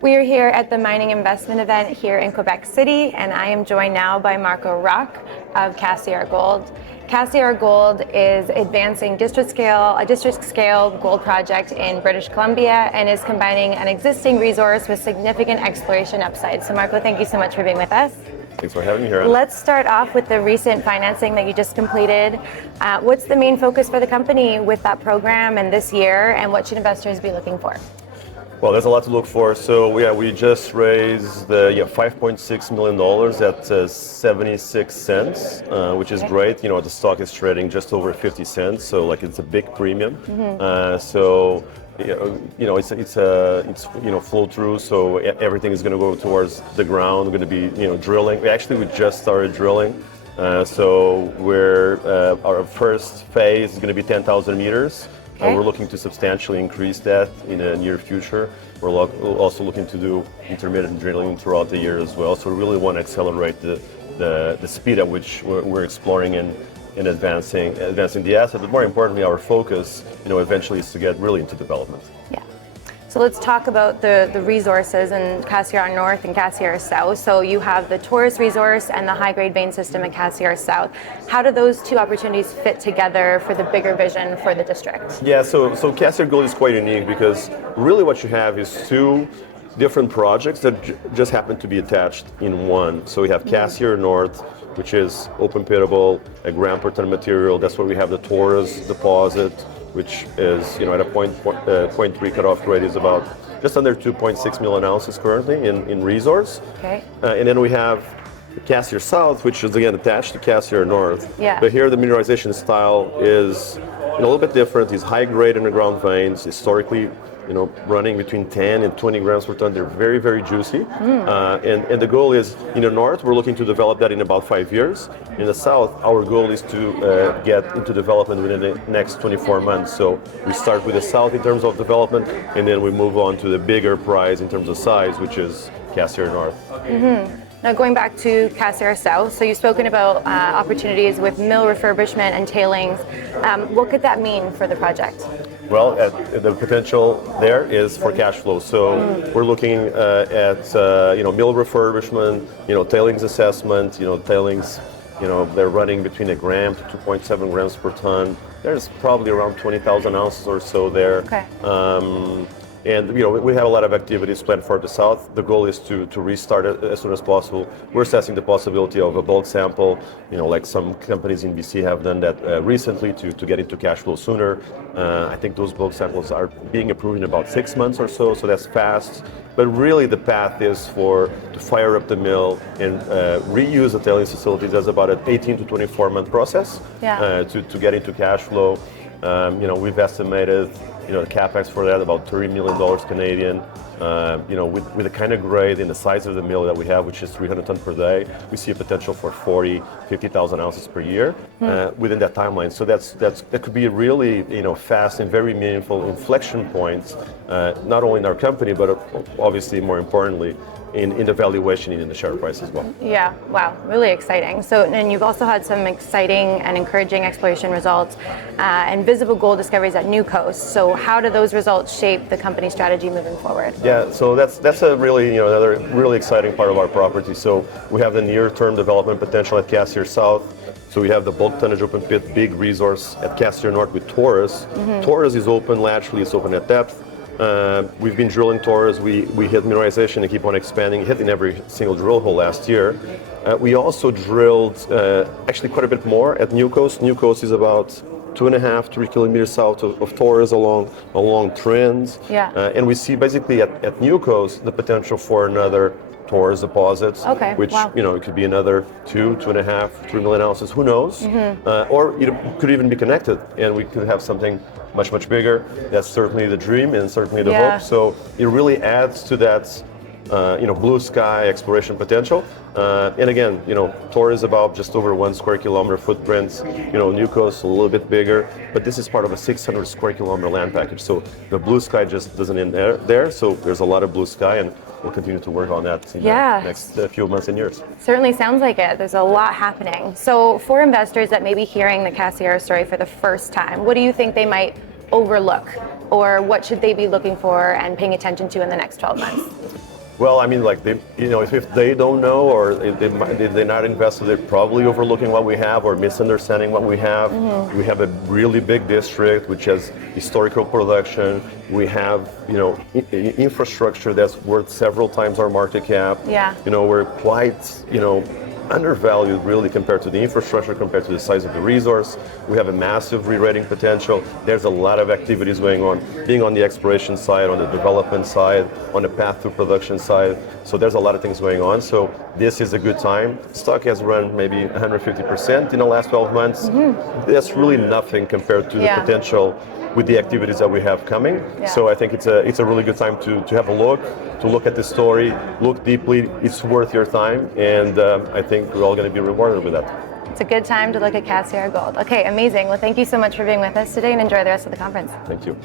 We are here at the mining investment event here in Quebec City, and I am joined now by Roque of Cassiar Gold. Cassiar Gold is advancing a district scale gold project in British Columbia and is combining an existing resource with significant exploration upside. So Marco, thank you so much for being with us. Thanks for having me here. Let's start off with the recent financing that you just completed. What's the main focus for the company with that program and this year, and what should investors be looking for? Well, there's a lot to look for. So we just raised $5.6 million at 76 cents, which is great. The stock is trading just over 50 cents, so it's a big premium. It's flow through, so everything is going to go towards the ground. We're going to be drilling. We just started drilling. So our first phase is going to be 10,000 meters. Okay. We're looking to substantially increase that in the near future. We're also looking to do intermittent drilling throughout the year as well. So we really want to accelerate the speed at which we're exploring and advancing the asset. But more importantly, our focus, eventually is to get really into development. Yeah. So let's talk about the resources in Cassiar North and Cassiar South. So you have the Taurus resource and the high-grade vein system in Cassiar South. How do those two opportunities fit together for the bigger vision for the district? Yeah, so Cassiar Gold is quite unique because really what you have is two different projects that just happen to be attached in one. So we have Cassiar North, which is open pitable, a gram per ton material. That's where we have the Taurus Deposit, which is at a 0.3 cutoff grade, is about just under 2.6 million ounces currently in resource. Okay. And then we have Cassiar South, which is again attached to Cassiar North. Yeah. But here the mineralization style is a little bit different. These high grade underground veins, historically running between 10 and 20 grams per ton. They're very, very juicy. And the goal is, in the north, we're looking to develop that in about 5 years. In the south, our goal is to get into development within the next 24 months. So we start with the south in terms of development, and then we move on to the bigger prize in terms of size, which is Cassiar North. Now going back to Cassiar South, so you've spoken about opportunities with mill refurbishment and tailings. What could that mean for the project? Well, the potential there is for cash flow. So we're looking at mill refurbishment, tailings assessment. Tailings, they're running between 1 gram to 2.7 grams per ton. There's probably around 20,000 ounces or so there. Okay. And we have a lot of activities planned for the south. The goal is to restart it as soon as possible. We're assessing the possibility of a bulk sample, like some companies in BC have done that recently to get into cash flow sooner. I think those bulk samples are being approved in about 6 months or so that's fast. But really the path is to fire up the mill and reuse the tailings facilities. That's about an 18 to 24 month process. Yeah. To get into cash flow. We've estimated the capex for that about $30 million Canadian. With the kind of grade and the size of the mill that we have, which is 300 tons per day, we see a potential for 50,000 ounces per year within that timeline. So that could be a really fast and very meaningful inflection points, not only in our company, but obviously more importantly in the valuation and in the share price as well. Yeah, wow, really exciting. So, and you've also had some exciting and encouraging exploration results and visible gold discoveries at New Coast. So how do those results shape the company strategy moving forward? Yeah, so that's a really another really exciting part of our property. So we have the near-term development potential at Cassiar South. So we have the bulk-tonnage open pit big resource at Cassiar North with Taurus. Taurus is open laterally, it's open at depth. We've been drilling Taurus. We hit mineralization and keep on expanding, hit in every single drill hole last year. We also drilled actually quite a bit more at New Coast. New Coast is about 2.5, 3 kilometers south of Taurus along trends. Yeah. And we see basically at New Coast the potential for another Taurus deposits, which it could be another 2.5, 3 million ounces. Who knows? Or it could even be connected, and we could have something much bigger. That's certainly the dream and certainly the hope. So it really adds to that blue sky exploration potential. And again, Taurus is about just over 1 square kilometer footprint. New Coast a little bit bigger, but this is part of a 600 square kilometer land package. So the blue sky just doesn't end there. So there's a lot of blue sky, and we'll continue to work on that in the next few months and years. Certainly sounds like it. There's a lot happening. So for investors that may be hearing the Cassiar story for the first time, what do you think they might overlook, or what should they be looking for and paying attention to in the next 12 months? Well, I mean, like if they don't know or if they're not invested, they're probably overlooking what we have or misunderstanding what we have. Mm-hmm. We have a really big district which has historical production. We have infrastructure that's worth several times our market cap. Yeah. We're quite undervalued really compared to the infrastructure, compared to the size of the resource. We have a massive re-rating potential. There's a lot of activities going on, being on the exploration side, on the development side, on the path to production side. So there's a lot of things going on. So this is a good time. Stock has run maybe 150% in the last 12 months. Mm-hmm. That's really nothing compared to the potential with the activities that we have coming. Yeah. So I think it's a really good time to have a look at the story, look deeply. It's worth your time, and I think we're all going to be rewarded with that. It's a good time to look at Cassiar Gold. Okay, amazing. Well, thank you so much for being with us today, and enjoy the rest of the conference. Thank you.